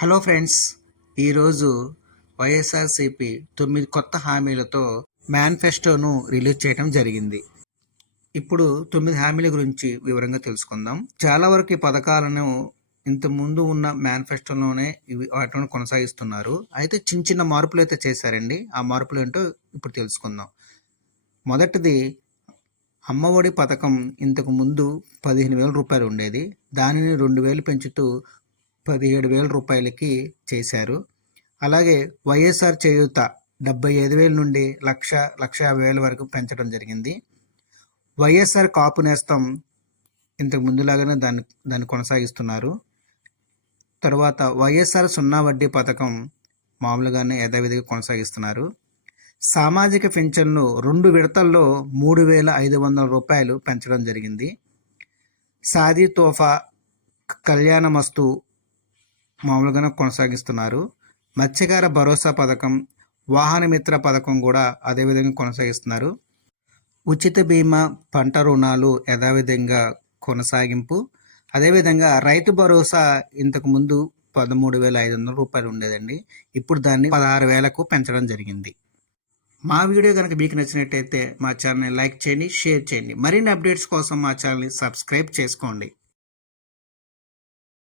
Hello friends, ఈరోజు వైఎస్ఆర్సీపీ 9 కొత్త హామీలతో మేనిఫెస్టోను రిలీజ్ చేయడం జరిగింది. ఇప్పుడు 9 హామీల గురించి వివరంగా తెలుసుకుందాం. చాలా వరకు ఈ పథకాలను ఇంతకుముందు ఉన్న మేనిఫెస్టోలోనే వాటిని కొనసాగిస్తున్నారు. అయితే చిన్న చిన్న మార్పులు అయితే చేశారండి. ఆ మార్పులు ఏంటో ఇప్పుడు తెలుసుకుందాం. మొదటిది, అమ్మఒడి పథకం ఇంతకు ముందు 15,000 రూపాయలు ఉండేది. దానిని 2,000 పెంచుతూ 17,000 రూపాయలకి చేశారు. అలాగే వైఎస్ఆర్ చేయూత 75,000 నుండి 1,50,000 వరకు పెంచడం జరిగింది. వైఎస్ఆర్ కాపు నేస్తం ఇంతకు ముందులాగానే దాన్ని కొనసాగిస్తున్నారు. తర్వాత వైఎస్ఆర్ సున్నా వడ్డీ పథకం మామూలుగానే యథావిధిగా కొనసాగిస్తున్నారు. సామాజిక పింఛన్ను 2 విడతల్లో 3,500 రూపాయలు పెంచడం జరిగింది. సాదీ తోఫా, కళ్యాణమస్తు మామూలుగానే కొనసాగిస్తున్నారు. మత్స్యకార భరోసా పథకం, వాహన మిత్ర పథకం కూడా అదేవిధంగా కొనసాగిస్తున్నారు. ఉచిత బీమా, పంట రుణాలు యథావిధంగా కొనసాగింపు. అదేవిధంగా రైతు భరోసా ఇంతకుముందు 13,500 రూపాయలు ఉండేదండి. ఇప్పుడు దాన్ని 16,000కు పెంచడం జరిగింది. మా వీడియో కనుక మీకు నచ్చినట్టయితే మా ఛానల్ని లైక్ చేయండి, షేర్ చేయండి. మరిన్ని అప్డేట్స్ కోసం మా ఛానల్ని సబ్స్క్రైబ్ చేసుకోండి.